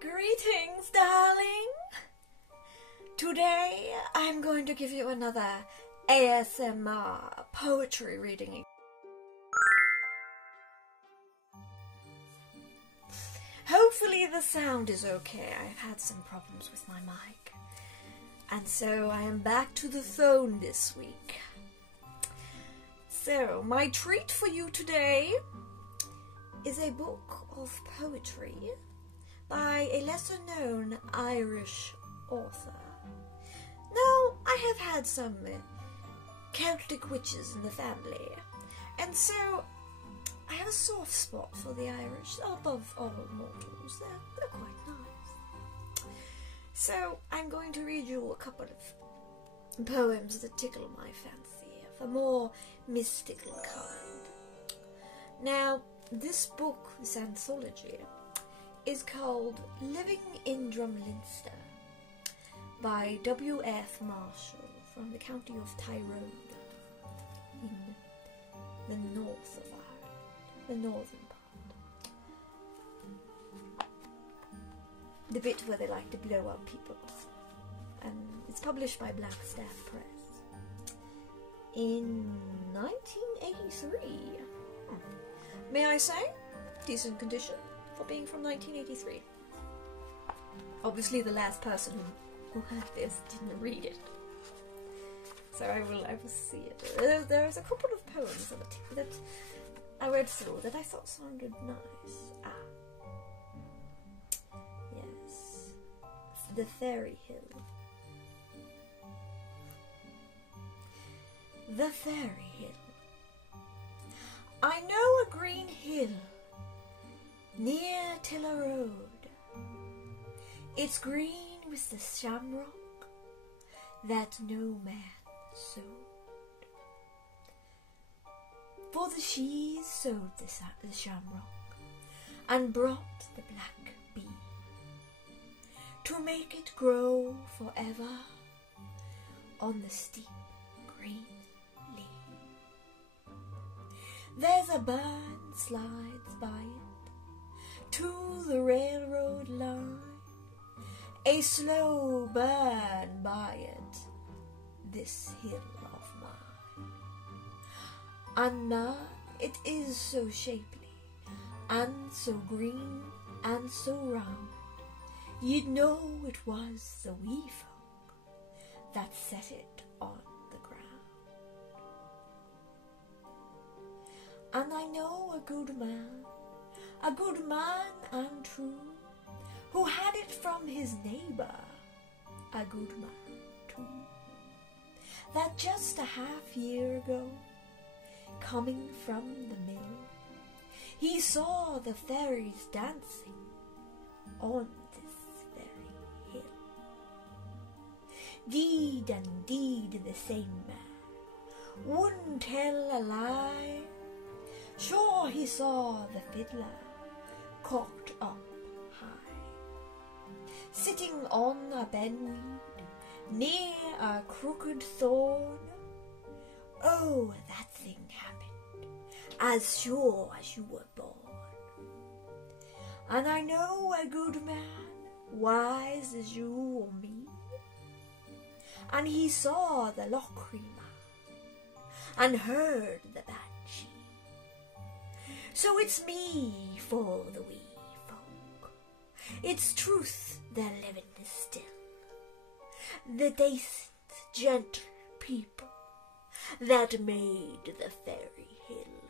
Greetings, darling! Today I'm going to give you another ASMR poetry reading. Hopefully the sound is okay. I've had some problems with my mic. And so I am back to the phone this week. So, my treat for you today is a book of poetry by a lesser-known Irish author. Now, I have had some Celtic witches in the family, and so I have a soft spot for the Irish, above all mortals. They're quite nice. So, I'm going to read you a couple of poems that tickle my fancy, of a more mystical kind. Now, this book, this anthology, is called Living in Drumlinster by W.F. Marshall from the county of Tyrone in the north of Ireland, the northern part. The bit where they like to blow up people. And it's published by Blackstaff Press in 1983. May I say, decent condition for being from 1983. Obviously the last person who had this didn't read it. So I will see it. There's a couple of poems that I read through that I thought sounded nice. Yes. The Fairy Hill. The Fairy Hill. I know a green hill near Tiller Road. It's green with the shamrock that no man sowed. For the shees sowed the shamrock and brought the black bee to make it grow forever on the steep green lea. There's a burn slides by it to the railroad line, a slow burn by it, this hill of mine. And now it is so shapely, and so green, and so round, you'd know it was the wee folk that set it on the ground. And I know a good man and true, who had it from his neighbour, a good man too, that just a half-year ago, coming from the mill, he saw the fairies dancing on this very hill. Deed and deed the same man wouldn't tell a lie. Sure he saw the fiddler cocked up high, sitting on a benweed near a crooked thorn. Oh, that thing happened as sure as you were born. And I know a good man, wise as you or me, and he saw the Lochrie man and heard the banshee. So it's me for the wee folk. It's truth they're living still. The decent, gentle people that made the fairy hill.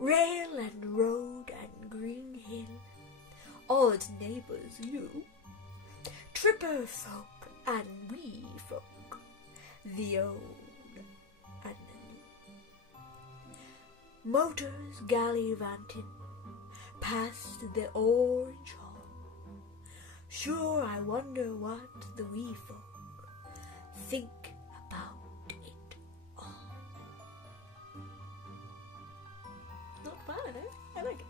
Rail and road and green hill, all its neighbours you. Tripper folk and wee folk, the old and the new. Motors gallivanting past the orange hall. Sure, I wonder what the wee folk think about it all. Not bad, eh? I like it.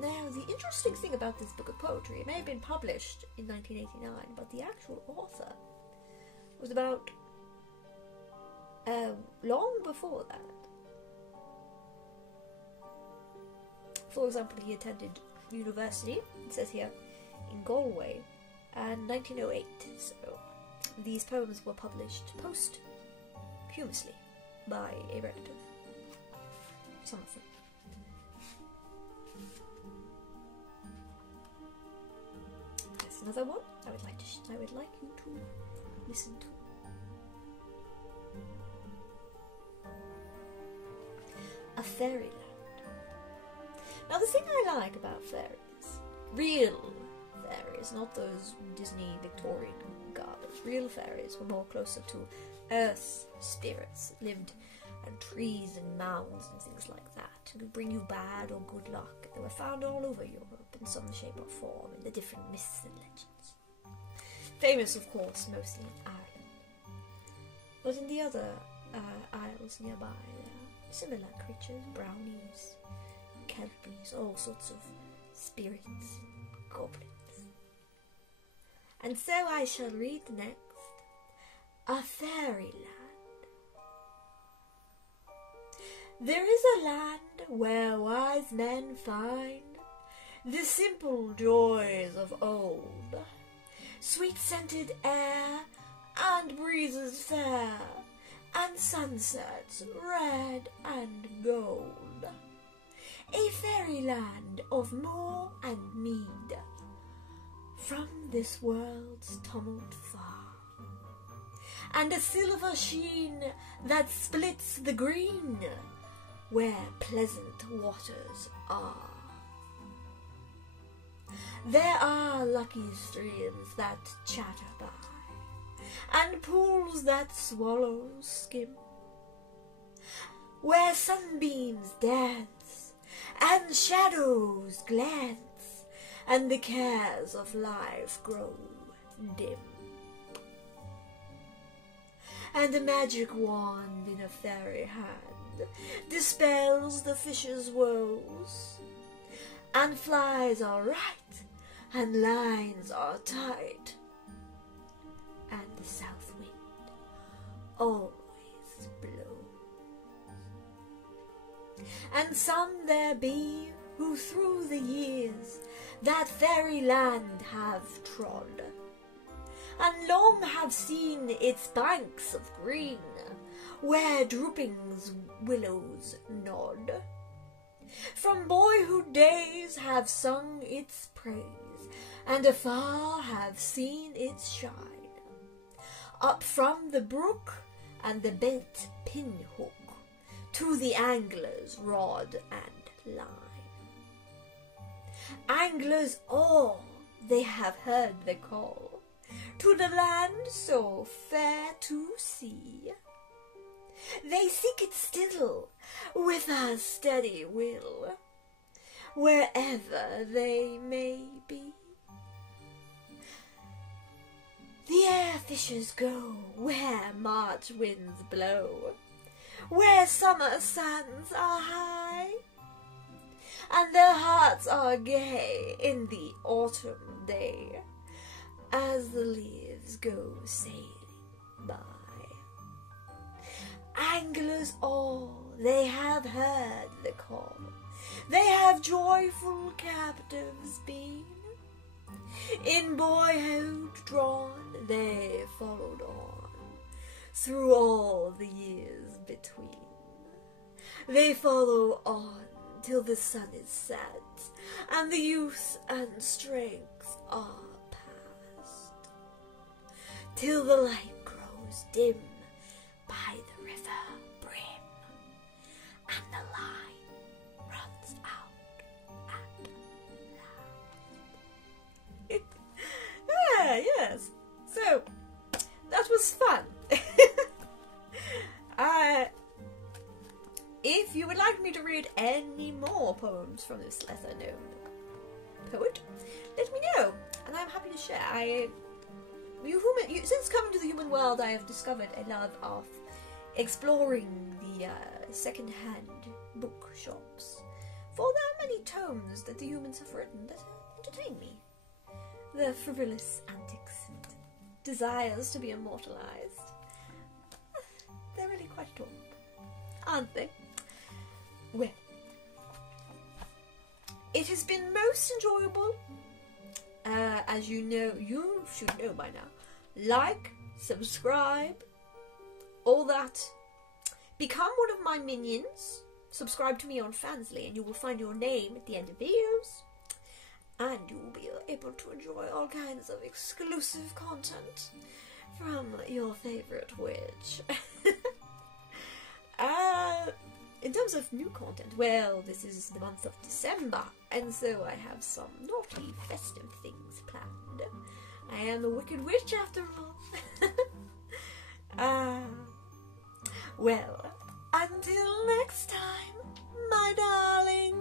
Now, the interesting thing about this book of poetry, it may have been published in 1989, but the actual author was about long before that. for example, he attended university, it says here, in Galway, in 1908. So these poems were published posthumously by a relative. Some of them. There's another one I would like you to listen to. A Fairyland. Now the thing I like about fairies, real fairies, not those Disney Victorian garbage, real fairies were more closer to earth spirits, lived in trees and mounds and things like that, and could bring you bad or good luck. They were found all over Europe in some shape or form in the different myths and legends. Famous, of course, mostly in Ireland. But in the other isles nearby, there are similar creatures, brownies, kelpies, all sorts of spirits and goblins. And so I shall read next, A Fairyland. There is a land where wise men find the simple joys of old, sweet-scented air and breezes fair, and sunsets red and gold. A fairyland of moor and mead, from this world's tumult far, and a silver sheen that splits the green, where pleasant waters are. There are lucky streams that chatter by, and pools that swallows skim, where sunbeams dance, and shadows glance, and the cares of life grow dim. And a magic wand in a fairy hand dispels the fish's woes, and flies are right, and lines are tight, and the south wind always blows. And some there be who through the years that fairyland have trod, and long have seen its banks of green, where drooping willows nod. From boyhood days have sung its praise, and afar have seen its shine, up from the brook and the bent pinhook, to the angler's rod and line. Anglers all, they have heard the call, to the land so fair to see. They seek it still, with a steady will, wherever they may be. The air fishes go where March winds blow, where summer suns are high, and their hearts are gay in the autumn day, as the leaves go sailing by. Anglers all, they have heard the call, they have joyful captives been, in boyhood drawn they followed on, through all the years between. They follow on till the sun is set, and the youth and strength are past, till the light grows dim by the river brim, and the line runs out at last. Yes. So, that was fun. If you would like me to read any more poems from this lesser-known poet, let me know, and I'm happy to share. Since coming to the human world, I have discovered a love of exploring the second-hand bookshops, for there are many tomes that the humans have written that entertain me. Their frivolous antics and desires to be immortalized. They're really quite adorable, aren't they? Well, it has been most enjoyable. As you know, you should know by now. Like, subscribe, all that. Become one of my minions. Subscribe to me on Fansly and you will find your name at the end of videos. And you will be able to enjoy all kinds of exclusive content from your favourite witch. In terms of new content, well, this is the month of December, and so I have some naughty festive things planned. I am a wicked witch after all. Well, until next time, my darling.